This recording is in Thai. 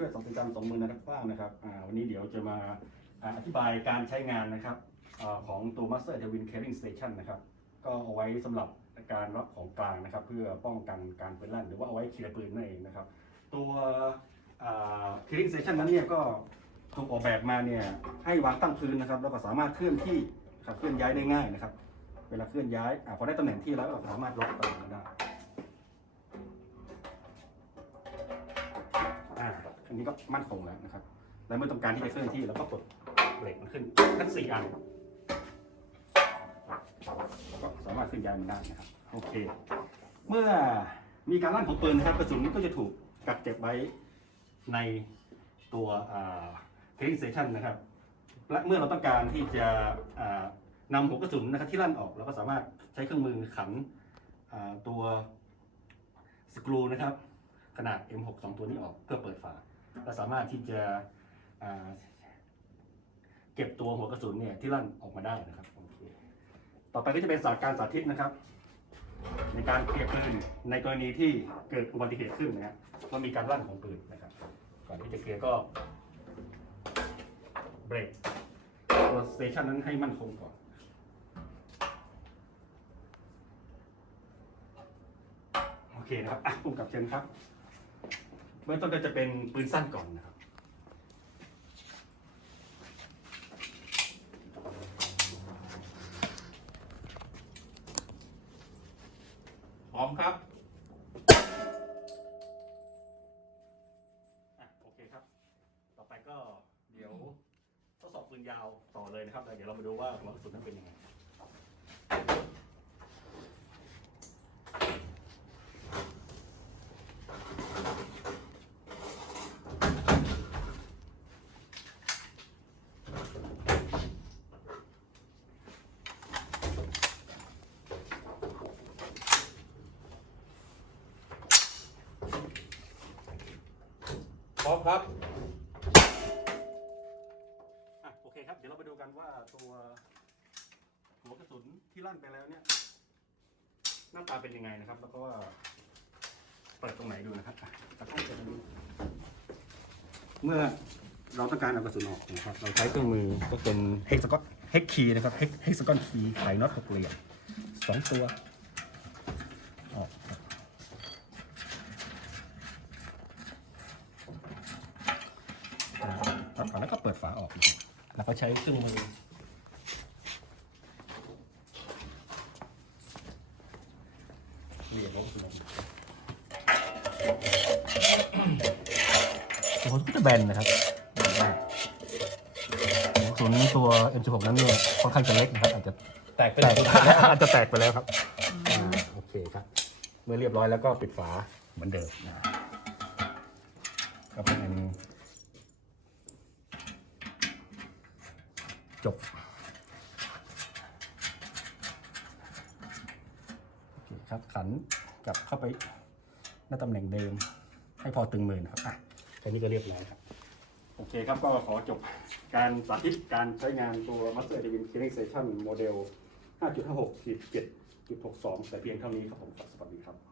ช่วยสังคมสองมือนะครับบ้างนะครับวันนี้เดี๋ยวจะมาอ่าอธิบายการใช้งานนะครับอของตัว Master d e w i n Carrying Station นะครับ ก็เอาไว้สำหรับการรับของกลางนะครับ เพื่อป้องกันการปืนลั่น หรือว่าเอาไว้เคลียร์ปืนนั่นเองนะครับ ตัว Carrying Station นั้นเนี่ยก็ถูกออกแบบมาเนี่ยให้วางตั้งพื้นนะครับ แล้วก็สามารถเคลื่อนที่ครับเคลื่อนย้ายได้ง่ายนะครับ เวลาเคลื่อนย้ายอพอได้ตำแหน่งที่แล้วก็สามารถล็อกตำแหน่งได้ นี้ก็มั่นคงแล้วนะครับ แล้วเมื่อต้องการที่จะเคลื่อนที่เราก็กดเบรกมันขึ้นทั้งสี่อันก็สามารถเคลื่อนย้ายมันได้นะครับ โอเค เมื่อมีการลั่นของปืนนะครับกระสุนก็จะถูกกักเก็บไว้ในตัวเท a ิ i ส station นะครับ และเมื่อเราต้องการที่จะนำหัวกระสุนนะครับที่ลั่นออกเราก็สามารถใช้เครื่องมือขันตัวสกรูนะครับ ขนาด M6 สองตัวนี้ออกเพื่อเปิดฝา และสามารถที่จะเก็บตัวหัวกระสุนเนี่ยที่ลั่นออกมาได้นะครับโอเคต่อไปก็จะเป็นสาการสาธิตนะครับ ในการเคลียร์ปืนในกรณีที่เกิดอุบัติเหตุขึ้นนะครับว่ามีการลั่นของปืนนะครับก่อนที่จะเคลียร์ก็เบรกตัวสเตชันนั้นให้มั่นคงก่อนโอเคนะครับอะปุ่มกับเชิญครับ เบื้องต้นก็จะเป็นปืนสั้นก่อนนะครับ พร้อมครับอะโอเคครับ ต่อไปก็เดี๋ยวทดสอบปืนยาวต่อเลยนะครับแล้วเดี๋ยวเรามาดูว่าหัวกระสุนนั้นเป็นยังไง ร้อมครับอะโอเคครับ เดี๋ยวเราไปดูกันว่าตัวหัวกระสุนที่ลั่นไปแล้วเนี่ย หน้าตาเป็นยังไงนะครับ แล้วก็ว่าเปิดตรงไหนดูนะครับอะตะกล้องจะดูเมื่อเราต้องการเอากระสุนออกนะครับ เราใช้เครื่องมือก็เป็นเฮกซากอนเฮกคีนะครับเฮกเฮกซากอนคีไขน็อตหกเหลี่ยมสองตัวออกครับอ่าตัดก่อนแล้วก็เปิดฝาออกนะครับแล้วก็ใช้เครื่องมือเหลี่ยมลบเลยโอ้โหก็จะแบนนะครับหัวกระสุนตัว M16 นั้นเนี่ยค่อนข้างจะเล็กนะครับอาจจะแตกไปแตแล้กวอาจจะแตกไปแล้วครับอ่าโอเคครับ เมื่อเรียบร้อยแล้วก็ปิดฝาเหมือนเดิมนะก็เป็นอัน จบโอเคครับขันกลับเข้าไปหน้าตำแหน่งเดิม ให้พอตึงมือนะครับอะแค่นี้ก็เรียบร้อยครับ โอเคครับก็ขอจบการสาธิตการใช้งานตัว Master Devin Cleaning Station โมเดล5.56 7.62 แต่เพียงเท่านี้ครับผมครับสวัสดีครับ